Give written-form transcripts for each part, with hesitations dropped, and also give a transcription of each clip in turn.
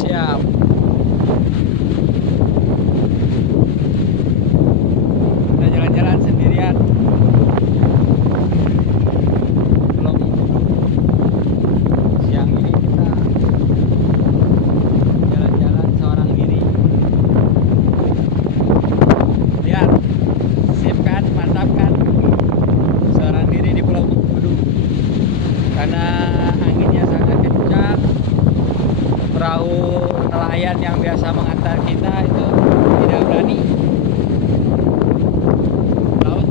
Siap. Kita jalan-jalan sendirian. Belum siang ini kita jalan-jalan seorang diri. Lihat, sip kan, mantap kan? Seorang diri di Pulau Mengkudu. Karena anginnya sangat kencang, perahu nelayan yang biasa mengantar kita itu tidak berani laut.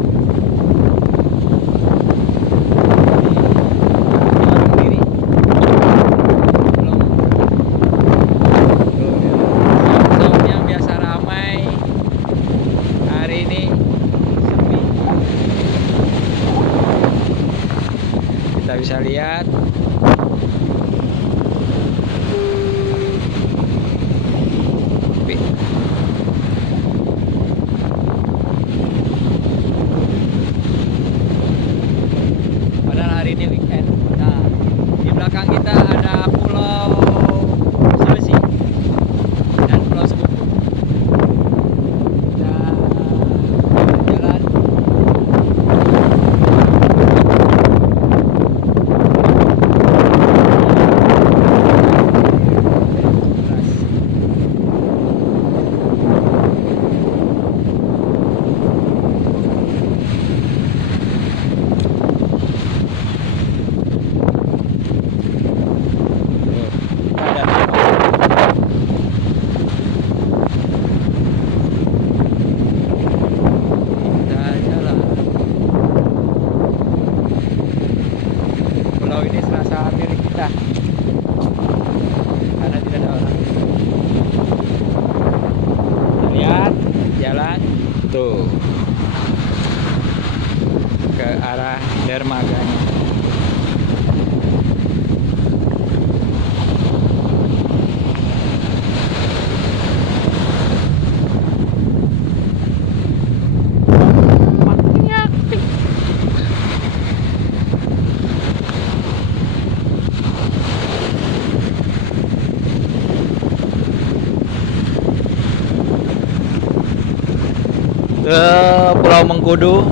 Seorang diri. Belum Saung yang biasa ramai, hari ini sepi. Kita bisa lihat sepi. Padahal hari ini weekend. Nah, di belakang kita ada Pulau Sulawesi dan Pulau Sebuku. Kita jalan. Pulau ini serasa milik kita karena tidak ada orang. Lihat jalan tuh ke arah dermaganya. Ke Pulau Mengkudu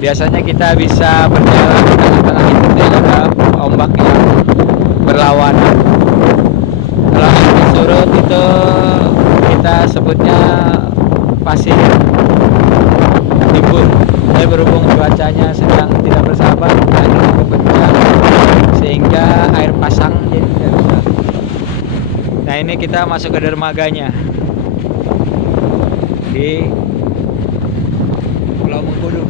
biasanya kita bisa berjalan di tengah-tengah itu ada ombak yang berlawanan. Kalau angin surut itu kita sebutnya pasir timbul. Tapi berhubung cuacanya sedang tidak bersahabat, angin cukup kencang sehingga air pasang jadi tidak bisa. Nah, ini kita masuk ke dermaganya di Pulau Mengkudu.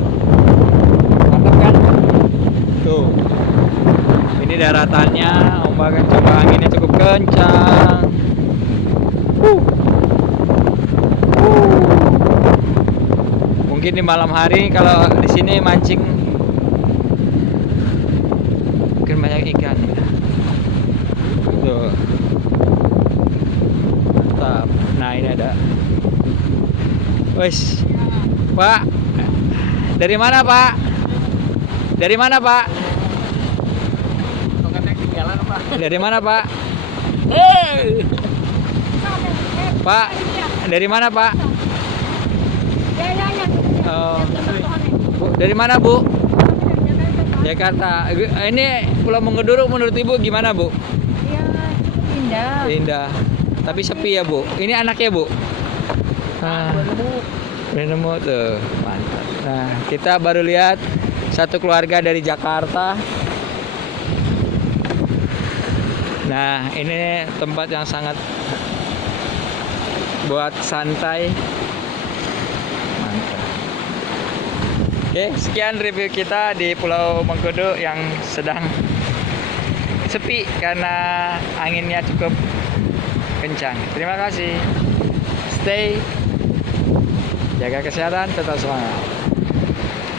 Mantap kan? Tuh. Ini daratannya, ombaknya coba anginnya cukup kencang. Mungkin di malam hari kalau di sini mancing mungkin banyak ikan. Tuh. Mantap. Nah, ini ada. Wes. Pak, dari mana Pak? Dari mana Pak? Dari mana Pak? Pak, dari mana Pak? Oh, Bu, dari mana Bu? Jakarta. Ini Pulau Mengkudu menurut Ibu gimana Bu? Ya, indah. Indah. Tapi sepi ya Bu. Ini anaknya Bu. Nemu tuh, mantap. Nah, kita baru lihat satu keluarga dari Jakarta. Nah, ini tempat yang sangat buat santai. Mantap. Oke, sekian review kita di Pulau Mengkudu yang sedang sepi karena anginnya cukup kencang. Terima kasih. Stay. Jaga kesehatan, tetap semangat.